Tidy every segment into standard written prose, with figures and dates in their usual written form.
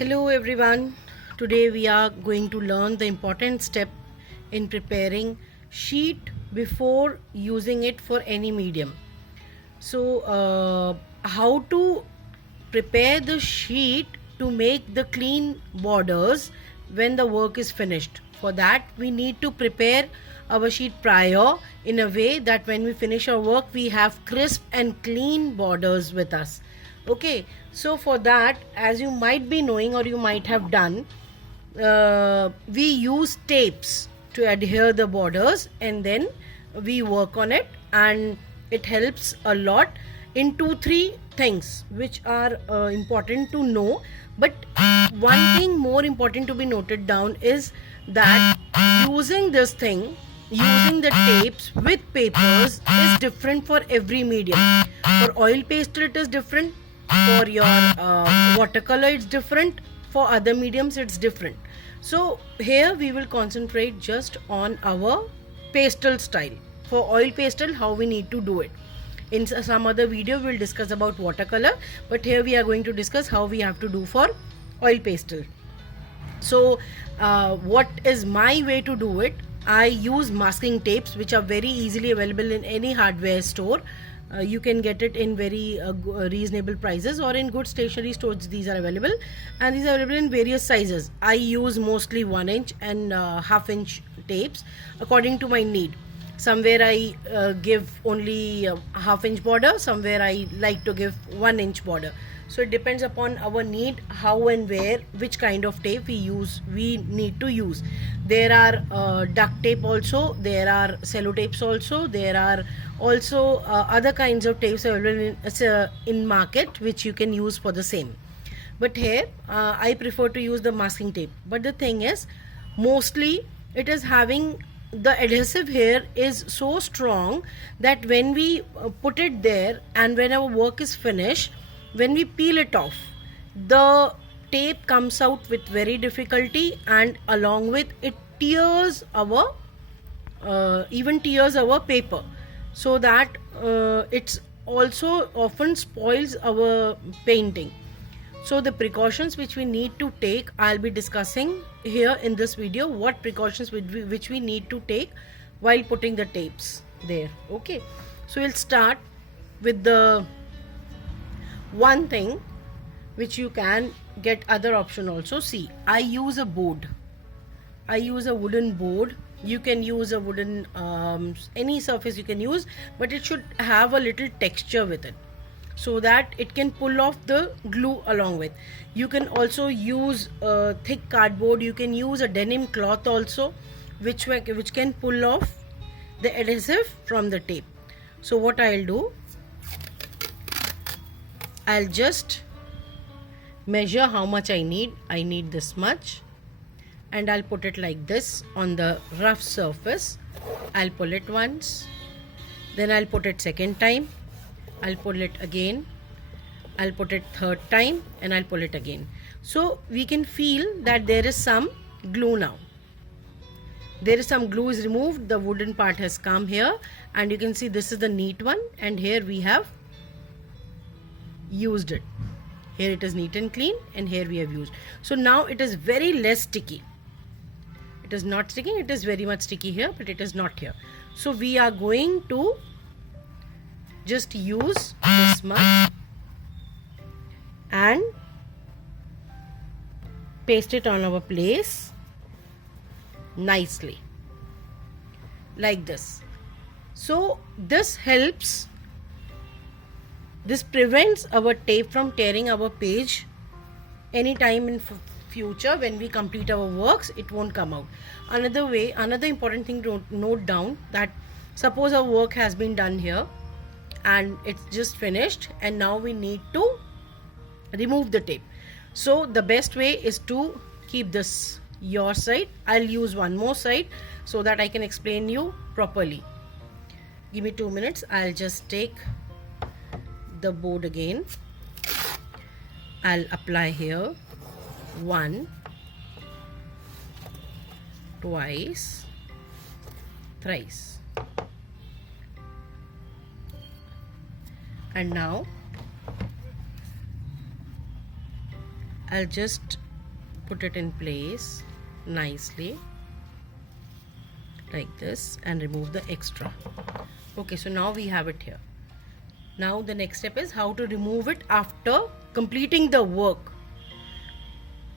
Hello everyone. Today we are going to learn the important step in preparing sheet before using it for any medium. So how to prepare the sheet to make the clean borders when the work is finished. For that we need to prepare our sheet prior in a way that when we finish our work we have crisp and clean borders with us. Okay, so for that, as you might be knowing or you might have done, we use tapes to adhere the borders and then we work on it, and it helps a lot in 2 3 things which are important to know. But one thing more important to be noted down is that using this thing, using the tapes with papers is different for every medium. For oil pastel it is different, for your watercolor it's different, for other mediums it's different. So here we will concentrate just on our pastel style. For oil pastel, how we need to do it. In some other video we'll discuss about watercolor, but here we are going to discuss how we have to do for oil pastel. So what is my way to do it? I use masking tapes which are very easily available in any hardware store. You can get it in very reasonable prices, or in good stationery stores these are available, and these are available in various sizes. I use mostly 1 inch and half inch tapes according to my need. Somewhere I give only half inch border, somewhere I like to give 1 inch border. So it depends upon our need, how and where, which kind of tape we need to use. There are duct tape also, there are cello tapes also, there are also other kinds of tapes available in market which you can use for the same. But here I prefer to use the masking tape. But the thing is, mostly it is having the adhesive here is so strong that when we put it there and when our work is finished, when we peel it off, the tape comes out with very difficulty, and along with it tears our paper, so that it's also often spoils our painting. So the precautions which we need to take, I'll be discussing here in this video, what precautions which we need to take while putting the tapes there. Okay, so we'll start with the one thing which you can get other option also. See, I use a board. I use a wooden board. You can use a wooden any surface you can use, but it should have a little texture with it so that it can pull off the glue along with. You can also use thick cardboard. You can use a denim cloth also, which can pull off the adhesive from the tape. So what I'll do, I'll just measure how much I need. I need this much, and I'll put it like this on the rough surface. I'll pull it once, then I'll put it second time, I'll pull it again, I'll put it third time, and I'll pull it again. So we can feel that there is some glue now. There is some glue is removed, the wooden part has come here, and you can see this is the neat one, and here we have used it. Here it is neat and clean, and here we have used. So now it is very less sticky. It is not sticking, it is very much sticky here, but it is not here. So we are going to just use this much and paste it on our place nicely like this. So this helps, this prevents our tape from tearing our page anytime in future. When we complete our works, it won't come out. Another important thing to note down, that suppose our work has been done here and it's just finished, and now we need to remove the tape. So the best way is to keep this your side. I'll use one more side so that I can explain you properly. Give me 2 minutes. I'll just take the board again. I'll apply here 1, twice, thrice, and now I'll just put it in place nicely like this and remove the extra. Okay, so now we have it here. Now the next step is how to remove it after completing the work.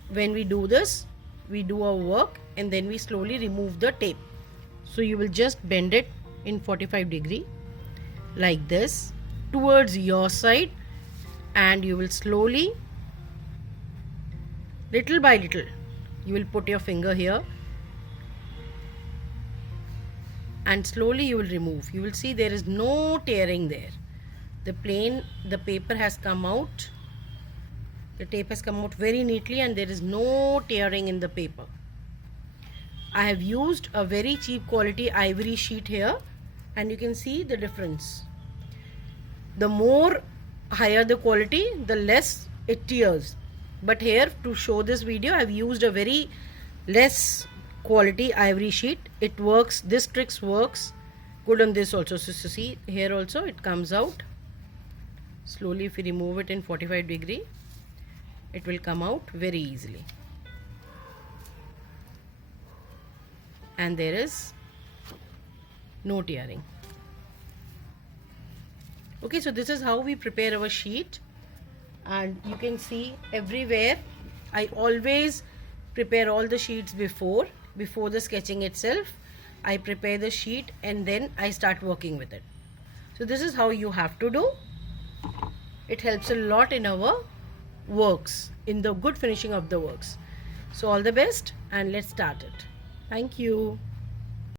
When we do this, we do our work and then we slowly remove the tape. So you will just bend it in 45-degree like this towards your side, and you will slowly, little by little, you will put your finger here and slowly you will remove. You will see there is no tearing there. The paper has come out, the tape has come out very neatly and there is no tearing in the paper. I have used a very cheap quality ivory sheet here and you can see the difference. The more higher the quality, the less it tears. But here, to show this video, I have used a very less quality ivory sheet. It works, this tricks works good on this also. So see here also it comes out. Slowly if we remove it in 45-degree, it will come out very easily. And there is no tearing. Okay, so this is how we prepare our sheet, and you can see everywhere I always prepare all the sheets before the sketching itself. I prepare the sheet and then I start working with it. So this is how you have to do. It helps a lot in our works, in the good finishing of the works. So all the best and let's start it. Thank you.